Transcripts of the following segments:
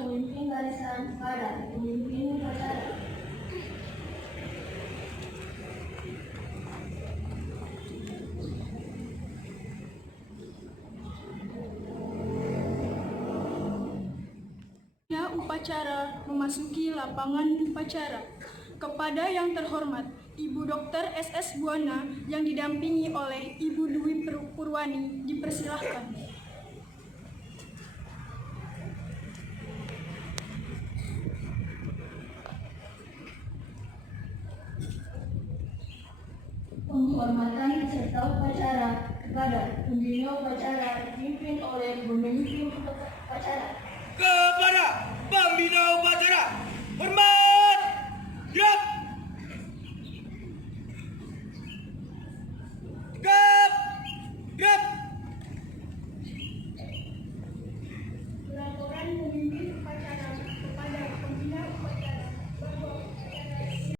memimpin barisan pada pemimpin upacara. Upacara memasuki lapangan upacara. Kepada yang terhormat Ibu Dr. SS Buana yang didampingi oleh Ibu Dwi Purwani dipersilahkan. Penghormatan serta upacara kepada pembina upacara dipimpin oleh pemimpin upacara. Kepada pembina upacara, hormat, gerak, tegap, gerak. Laporan pemimpin upacara kepada pembina upacara bahwa upacara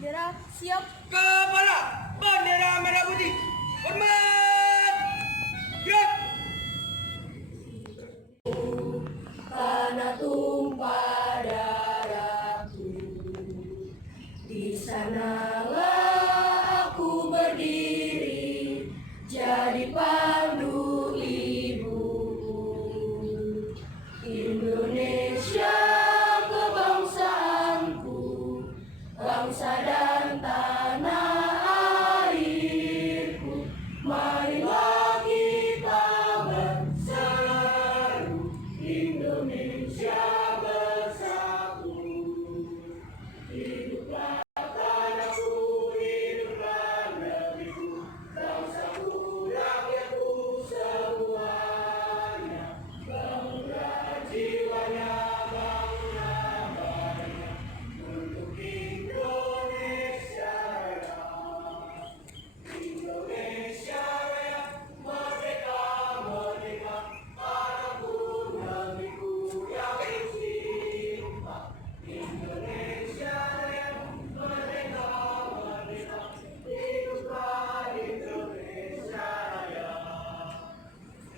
Gerak, siap. Kepada bendera merah putih, hormat, gerak. Karena tumpah darahku, di sanalah aku berdiri, jadi pandu ibuku. Indonesia kebangsaanku, bangsa dan tanah airku. Marilah kita berseru, Indonesia bersatu. Hiduplah tanahku, hiduplah negeriku, bangsaku, rakyatku semuanya. Bangunlah jiwanya, bangunlah badannya, untuk Indonesia Raya. Indonesia Raya, merdeka, merdeka, tanahku, negeriku yang tercinta. Indonesia Raya, merdeka, merdeka, hiduplah Indonesia Raya.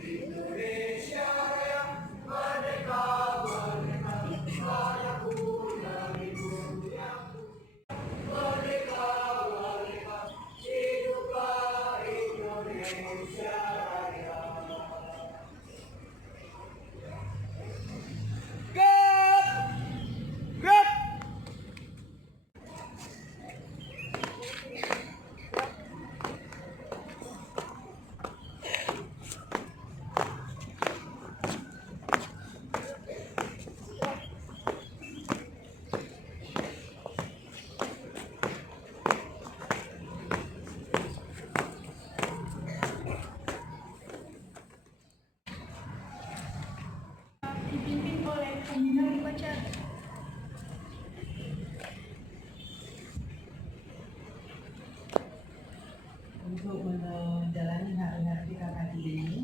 Indonesia Raya, merdeka, merdeka, tanahku, negeriku yang merdeka, merdeka, hiduplah Indonesia Raya. Gerak, gerak. dipimpin oleh pembina upacara. Untuk menjalani hari-hari kita kali ini,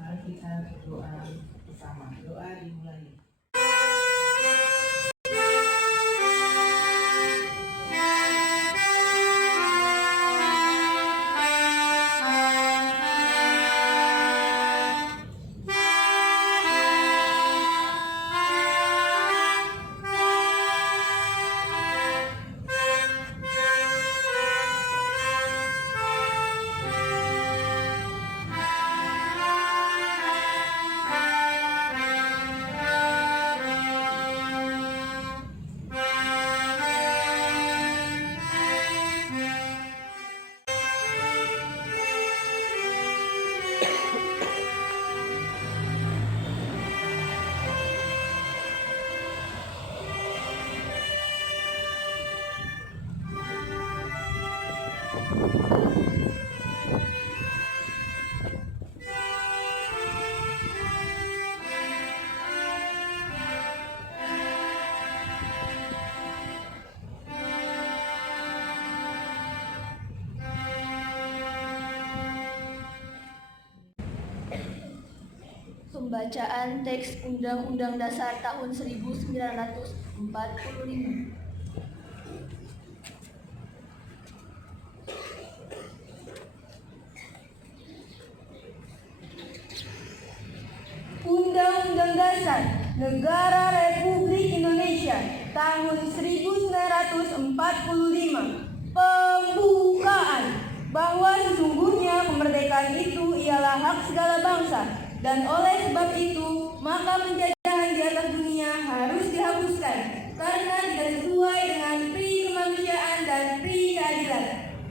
mari kita berdoa bersama. Doa dimulai. Pembacaan teks Undang-Undang Dasar tahun 1945. Undang-Undang Dasar Negara Republik Indonesia tahun 1945. Pembukaan. Bahwa sesungguhnya kemerdekaan itu ialah hak segala bangsa, dan oleh sebab itu maka penjajahan di atas dunia harus dihapuskan karena tidak sesuai dengan pri kemanusiaan dan pri keadilan.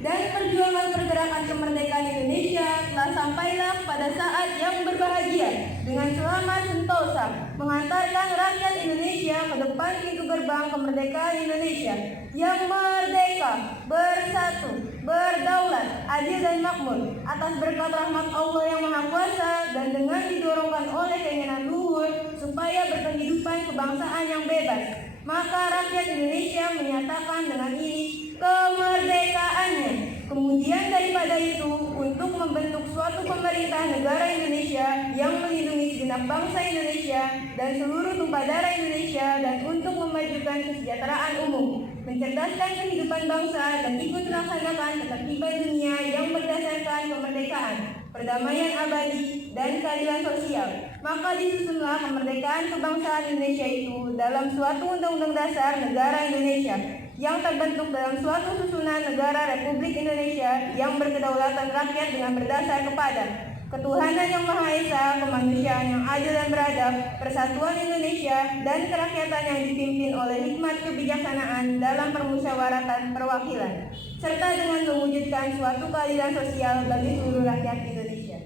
Dan perjuangan pergerakan kemerdekaan Indonesia telah sampailah pada saat yang berbahagia dengan selamat sentosa mengantarkan rakyat Indonesia ke depan pintu gerbang kemerdekaan Indonesia yang merdeka, bersatu, berdaulat, adil dan makmur atas berkat rahmat Allah yang Maha Kuasa dan dengan didorongkan oleh keinginan luhur supaya berkehidupan kebangsaan yang bebas. Maka rakyat Indonesia menyatakan dengan ini kemerdekaannya. Kemudian daripada itu, untuk membentuk suatu pemerintah negara Indonesia yang melindungi segenap bangsa Indonesia dan seluruh tumpah darah Indonesia dan untuk memajukan kesejahteraan umum, mencerdaskan kehidupan bangsa dan ikut melaksanakan ketertiban dunia yang berdasarkan kemerdekaan, perdamaian abadi, dan keadilan sosial. Maka disusunlah kemerdekaan kebangsaan Indonesia itu dalam suatu undang-undang dasar negara Indonesia yang terbentuk dalam suatu susunan negara Republik Indonesia yang berkedaulatan rakyat dengan berdasar kepada ketuhanan yang Maha Esa, kemanusiaan yang adil dan beradab, persatuan Indonesia, dan kerakyatan yang dipimpin oleh hikmat kebijaksanaan dalam permusyawaratan perwakilan, serta dengan mewujudkan suatu keadilan sosial bagi seluruh rakyat Indonesia.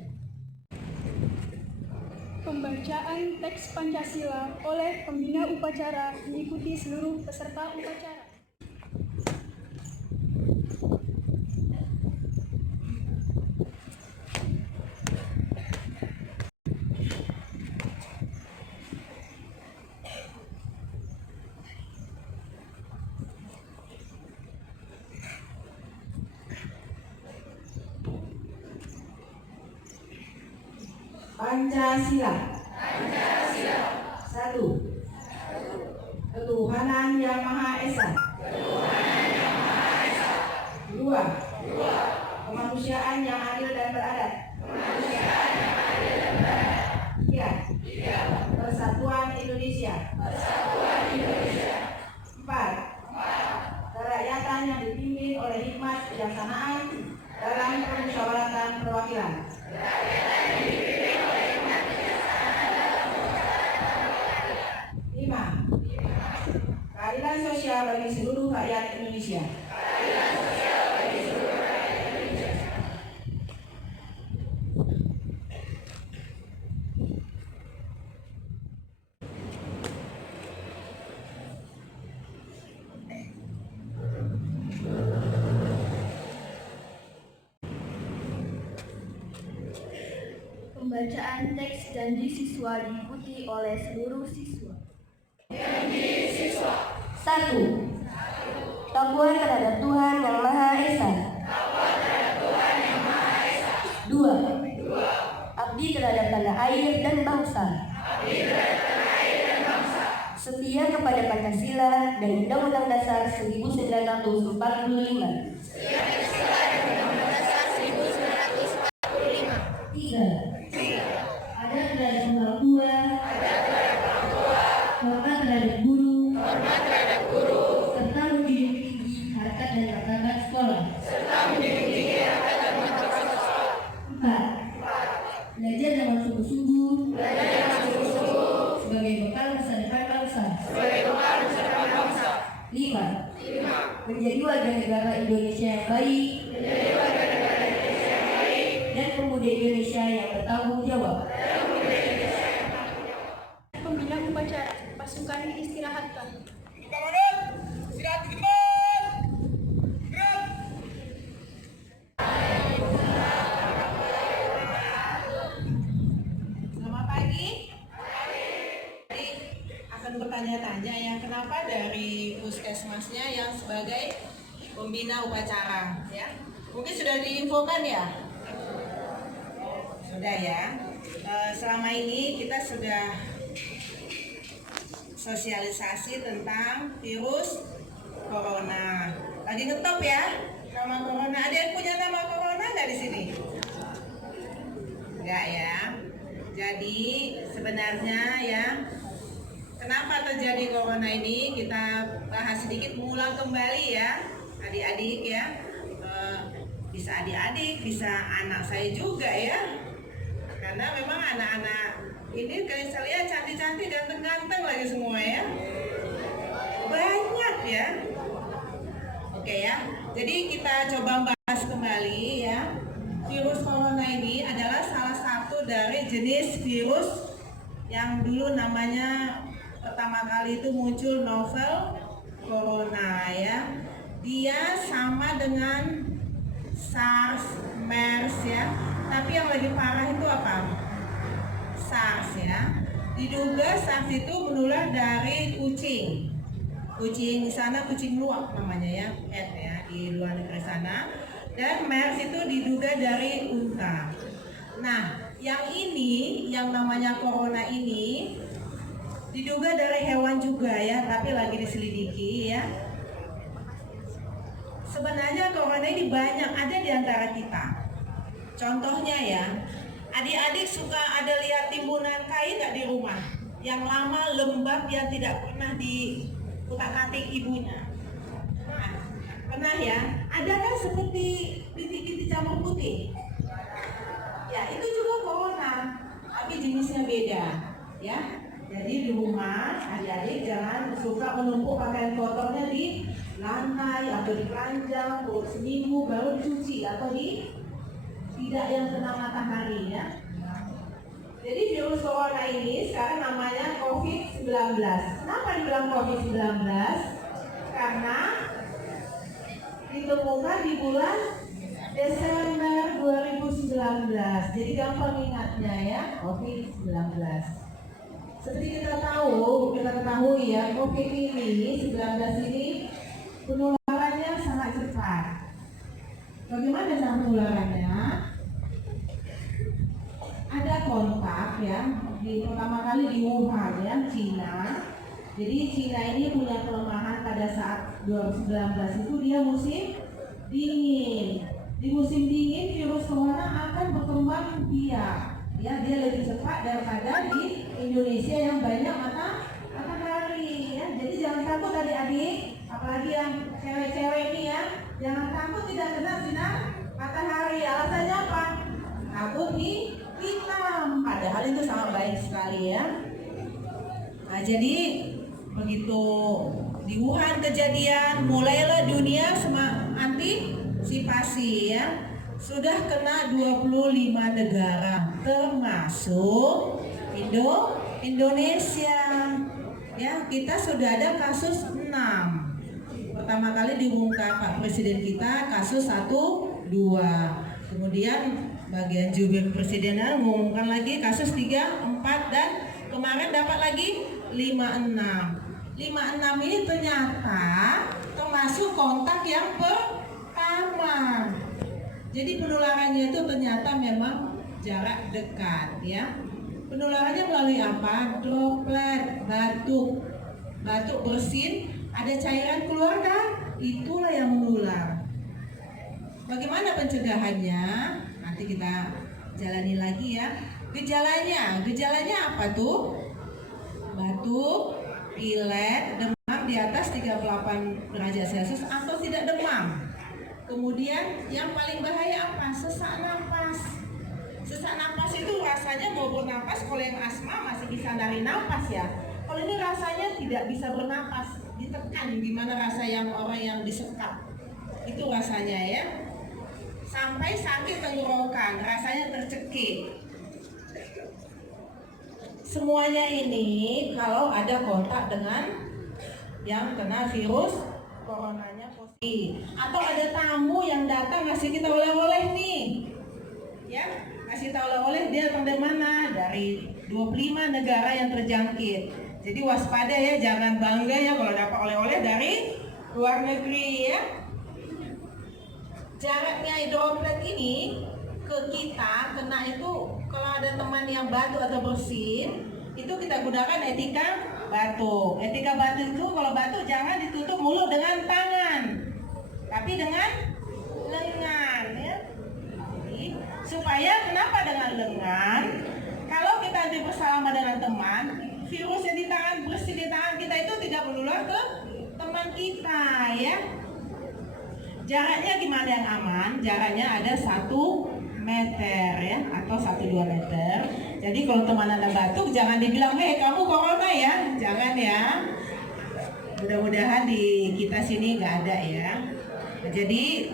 Pembacaan teks Pancasila oleh pembina upacara diikuti seluruh peserta upacara. Pancasila. Satu. Ketuhanan yang Maha Esa. Dua. Kemanusiaan yang adil dan beradab. Tiga. Persatuan Indonesia. Empat. Kerakyatan yang dipimpin oleh hikmat kebijaksanaan dalam permusyawaratan perwakilan. Keadilan sosial bagi seluruh rakyat Indonesia. Pembacaan teks janji siswa diikuti oleh seluruh siswa. Satu. Takwa terhadap Tuhan yang Maha Esa. Dua. Abdi terhadap tanah air dan bangsa. Setia kepada Pancasila dan Undang-Undang Dasar 1945. Tiga. Ada terhadap orang tua. Hormat terhadap guru. Serta menjunjung tinggi harkat dan martabat sekolah. Empat. Belajar dengan sungguh-sungguh sebagai bekal masa depan bangsa. Lima. Menjadi warga negara Indonesia yang baik dan pemuda Indonesia yang bertanggung jawab. Pembina upacara, pasukan istirahatkan. Komandan, istirahat di depan. Gerak. dari puskesmasnya yang sebagai pembina upacara ya. Mungkin sudah diinfokan ya? Sudah ya. Selama ini kita sudah sosialisasi tentang virus corona. Lagi ngetop ya nama corona. Ada yang punya nama corona nggak di sini? Enggak ya. Jadi sebenarnya ya, kenapa terjadi corona ini kita bahas sedikit, mengulang kembali ya adik-adik ya. Bisa adik-adik, bisa anak saya juga ya. Karena memang anak-anak ini kalian saya lihat cantik-cantik, ganteng-ganteng lagi semua ya. Banyak ya. Oke ya. Jadi kita coba bahas kembali ya. Virus corona ini adalah salah satu dari jenis virus yang dulu namanya pertama kali itu muncul novel corona ya. Dia sama dengan SARS, MERS ya. Tapi yang lebih parah itu apa? SARS ya. Diduga SARS itu menular dari kucing. Kucing di sana kucing luwak namanya ya, pet ya, di luar negeri sana. Dan MERS itu diduga dari unta. Nah, yang ini, yang namanya corona ini diduga dari hewan juga ya, tapi lagi diselidiki ya. Sebenarnya corona ini banyak ada di antara kita. Contohnya ya, adik-adik suka ada lihat timbunan kain nggak di rumah? Yang lama lembab yang tidak pernah dikutak-katik ibunya. Nah, pernah ya? Ada kan seperti bintik-bintik jamur putih? Ya, itu juga corona, tapi jenisnya beda ya. Jadi di rumah adik-adik jangan suka menumpuk pakaian kotornya di lantai atau di keranjang, seminggu baru dicuci atau di tidak yang kena matahari ya. Jadi virus corona ini sekarang namanya COVID-19. Kenapa dibilang COVID-19? Karena ditemukan di bulan Desember 2019. Jadi gampang ingatnya ya, COVID-19. Seperti kita ketahui ya, COVID-19 ini penularannya sangat cepat. Bagaimana cara penularannya? Ada kontak ya, pertama kali di Wuhan ya, Cina. Jadi Cina ini punya kelemahan pada saat 2019 itu dia musim dingin. Di musim dingin virus corona akan berkembang biak. Ya, dia lebih cepat daripada di Indonesia yang banyak matahari ya. Jadi jangan takut adik-adik, apalagi yang cewek-cewek ini ya, jangan takut tidak kena sinar matahari. Alasannya apa? Takut hitam, padahal itu sangat baik sekali ya. Nah, jadi begitu di Wuhan kejadian, mulailah dunia antisipasi ya. Sudah kena 25 negara termasuk Indonesia. Ya, kita sudah ada kasus 6. Pertama kali diumumkan Pak Presiden kita kasus 1, 2. Kemudian bagian jubir presidenan mengumumkan lagi kasus 3, 4 dan kemarin dapat lagi 56. 56 ini ternyata termasuk kontak yang pertama. Jadi penularannya itu ternyata memang jarak dekat ya. Penularannya melalui apa? Droplet, batuk bersin, ada cairan keluar kan? Itulah yang menular. Bagaimana pencegahannya? Nanti kita jalani lagi ya. Gejalanya apa tuh? Batuk, pilek, demam di atas 38 derajat Celcius atau tidak demam. Kemudian yang paling bahaya apa? Sesak napas. Sesak napas itu rasanya mau bernapas, kalau yang asma masih bisa narik napas ya. Kalau ini rasanya tidak bisa bernapas, ditekan. Gimana rasa yang orang yang disekap? Itu rasanya ya. Sampai sakit tenggorokan, rasanya tercekik. Semuanya ini kalau ada kontak dengan yang kena virus coronanya positif, atau ada tamu yang datang ngasih kita oleh-oleh nih ya, ngasih tahu oleh-oleh, dia datang dari mana? Dari 25 negara yang terjangkit. Jadi waspada ya, jangan bangga ya kalau dapat oleh-oleh dari luar negeri ya. Jaraknya droplet ini ke kita kena itu, kalau ada teman yang batuk atau bersin, itu kita gunakan etika batuk. Etika batuk itu kalau batuk jangan ditutup mulut dengan tangan, tapi dengan lengan ya. Jadi, supaya kenapa dengan lengan? Kalau kita nanti bersama dengan teman, virus yang di tangan, bersih di tangan kita itu tidak menular ke teman kita ya. Jaraknya gimana yang aman? Jaraknya ada 1 meter ya, atau 1-2 meter. Jadi kalau teman Anda batuk, jangan dibilang, "Hei, kamu corona ya." Jangan ya. Mudah-mudahan di kita sini nggak ada ya. Jadi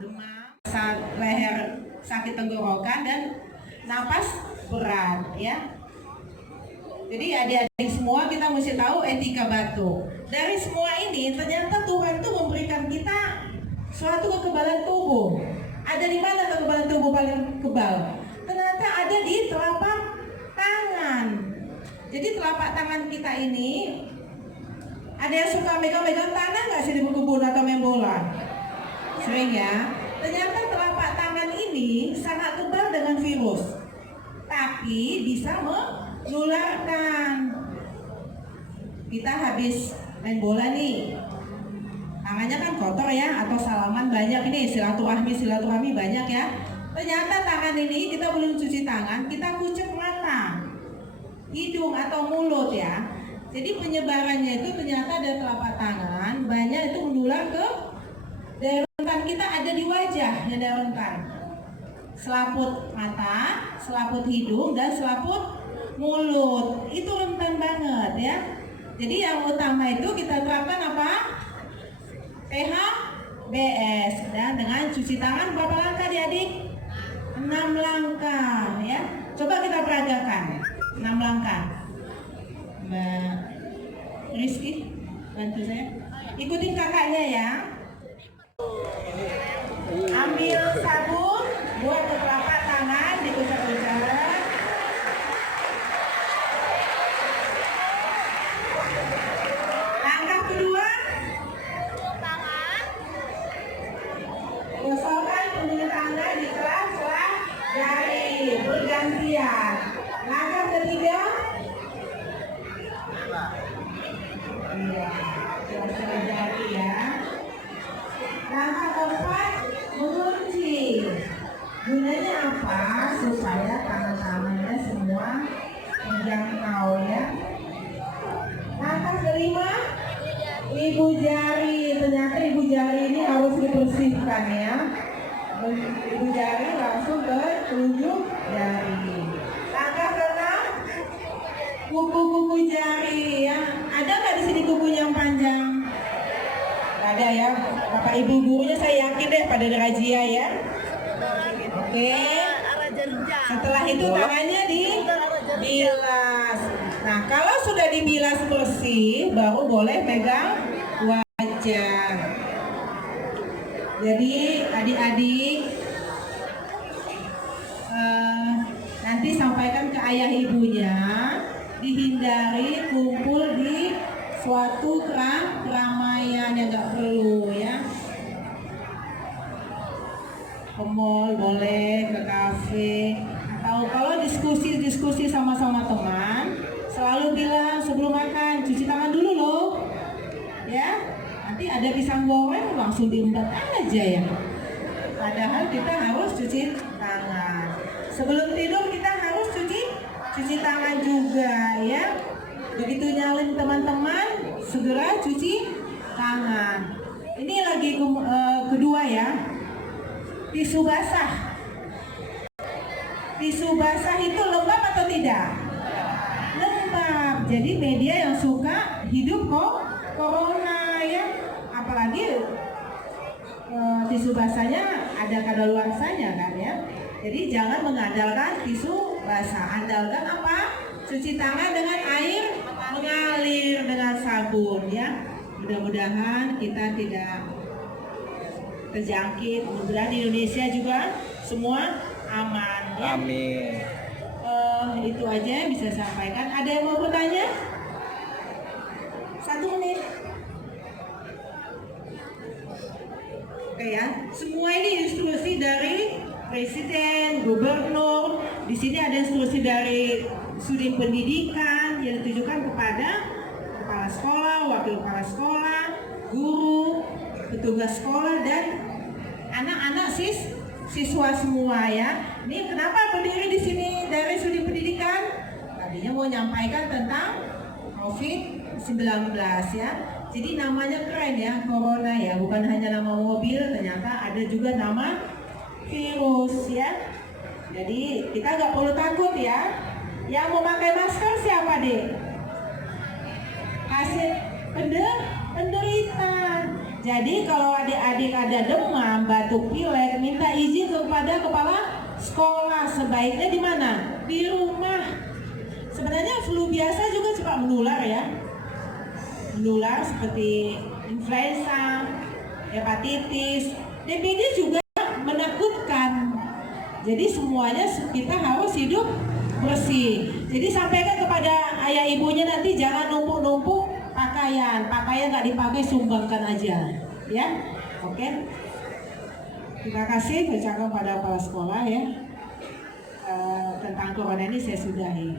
demam, leher sakit tenggorokan, dan napas berat ya. Jadi adik-adik semua kita mesti tahu etika batuk. Dari semua ini ternyata Tuhan tuh memberikan kita suatu kekebalan tubuh. Ada di mana kekebalan tubuh paling kebal? Ternyata ada di telapak tangan. Jadi telapak tangan kita ini, ada yang suka megang-megang tanah nggak sih di berkebun atau main bola? Sering ya. Ternyata telapak tangan ini sangat kebal dengan virus, tapi bisa menularkan. Kita habis main bola nih, tangannya kan kotor ya, atau salaman banyak ini, silaturahmi banyak ya. Ternyata tangan ini kita belum cuci tangan, kita kucek mata, hidung atau mulut ya. Jadi penyebarannya itu ternyata ada telapak tangan, banyak itu menular ke daya rentan kita, ada di wajah yang daya rentan. Selaput mata, selaput hidung, dan selaput mulut. Itu rentan banget ya. Jadi yang utama itu kita terapkan apa? PHBS, dan dengan cuci tangan berapa langkah adik-adik? 6 langkah ya. Coba kita peragakan 6 langkah. Mbak Rizky, bantu saya. Ikutin kakaknya ya. Ambil sabun, buat ke telapak tangan, dikucek-kucek. Langkah kedua, gosokkan ujung tangan di celah-celah jari bergantian. Langkah ketiga, iya, celah-celah jari ya. Langkah keempat, mengunci. Gunanya apa? Supaya tangan-tangannya semua menjangkau ya. Langkah kelima, ibu jari. Ternyata ibu jari ini harus dibersihkan ya. Ibu jari langsung ke ujung jari. Langkah keenam, kuku-kuku jari ya. Ada nggak di sini kuku yang panjang? Ada ya. Bapak ibu gurunya saya yakin deh pada razia ya. Oke. Setelah itu tangannya dibilas. Nah, kalau sudah dibilas bersih, baru boleh pegang wajah. Jadi adik-adik nanti sampaikan ke ayah ibunya, dihindari kumpul di suatu keramaian yang nggak perlu ya. Ke mall boleh, ke kafe, atau kalau diskusi sama-sama teman, selalu bilang sebelum makan cuci tangan dulu loh ya. Nanti ada pisang goreng langsung diembat aja ya, padahal kita harus cuci tangan. Sebelum tidur kita harus cuci tangan juga ya. Begitu nyalin teman-teman, segera cuci tangan. Ini lagi kedua ya, tisu basah. Tisu basah itu lembab atau tidak? Lembab. Jadi media yang suka hidup kok corona ya. Apalagi tisu basahnya ada kadaluarsanya kan ya. Jadi jangan mengandalkan tisu basah. Andalkan apa? Cuci tangan dengan air mengalir dengan sabun ya. Mudah-mudahan kita tidak terjangkit. Mudah-mudahan di Indonesia juga semua aman ya. Amin. Itu aja yang bisa sampaikan. Ada yang mau bertanya? 1 menit. Oke ya, semua ini instruksi dari presiden, gubernur. Di sini ada instruksi dari Sudin Pendidikan yang ditujukan kepada kepala sekolah, wakil kepala sekolah, guru, petugas sekolah, dan anak-anak siswa semua ya. Ini kenapa berdiri di sini dari Sudin Pendidikan? Tadinya mau nyampaikan tentang COVID-19 ya. Jadi namanya keren ya, corona ya, bukan hanya nama mobil, ternyata ada juga nama virus ya. Jadi kita nggak perlu takut ya. Yang mau pakai masker siapa deh? Hasil penderita. Jadi kalau adik-adik ada demam, batuk pilek, minta izin kepada kepala sekolah. Sebaiknya di mana? Di rumah. Sebenarnya flu biasa juga cepat menular ya. Menular seperti influenza, hepatitis, DBD juga menakutkan. Jadi semuanya kita harus hidup bersih. Jadi sampaikan kepada ayah ibunya nanti jangan numpuk-numpuk pakaian nggak dipakai sumbangkan aja, ya. Oke. Terima kasih ucapkan pada kepala sekolah ya. Tentang corona ini saya sudahi.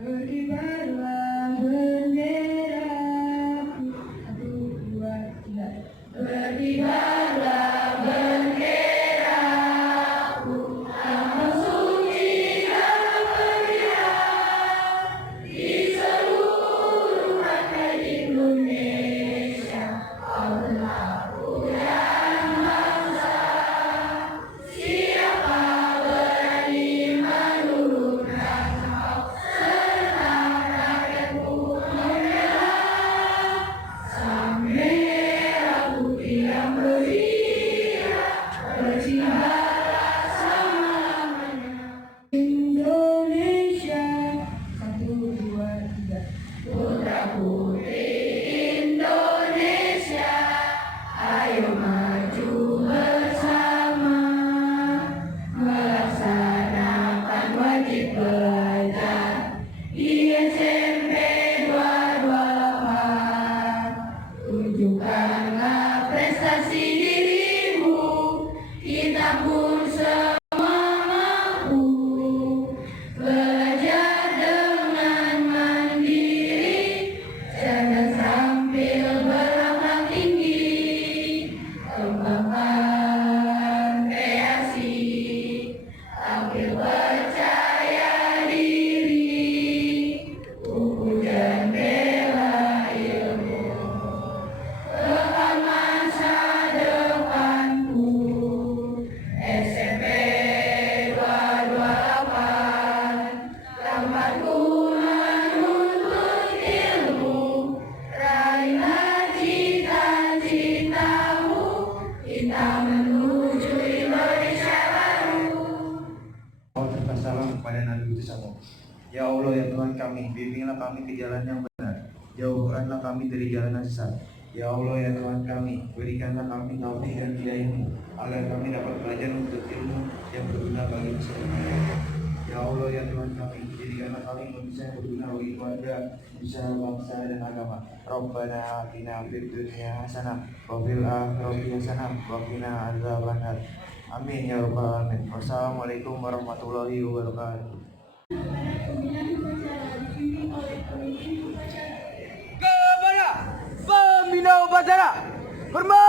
Berkibarlah benderaku, 1, 2, 3. Berkibarlah benderaku, lambang suci dalam berkibar di seluruh rakyat Indonesia. Aku dan bangsa, siapa berani menurunkan kau? Indonesia, 1, 2, 3. Putra putri Indonesia, ayo maju bersama, melaksanakan wajib belajar di SMP 228. Tunjukkanlah prestasi dirimu, kita pun semua mampu belajar dengan mandiri, cerdas sambil berakhlak tinggi, kembangkan kreasi, tampil percaya diri, ukur dan bela ilmu, tekan masa depanku. SMP 228, tempatku menuntut ilmu, raihlah cita-citamu, kita menuju Indonesia baru. Salam kepada Nabi Muhammad. Ya Allah ya Tuhan kami, bimbinglah kami ke jalan yang benar, jauhkanlah kami dari jalan yang sesat. Ya Allah ya Tuhan kami, berikanlah kami taufik dan hidayah-Mu agar kami dapat belajar untuk ilmu yang berguna bagi masyarakat. Ya Allah ya Tuhan kami, jadikanlah kami manusia yang berguna bagi keluarga, usaha, bangsa dan agama. Rabbana atina fid dunya hasanah wa fil akhirati hasanah wa qina adzabannar. Amin ya rabbal alamin. Wassalamualaikum warahmatullahi wabarakatuh. Kepada pembina upacara, hormat.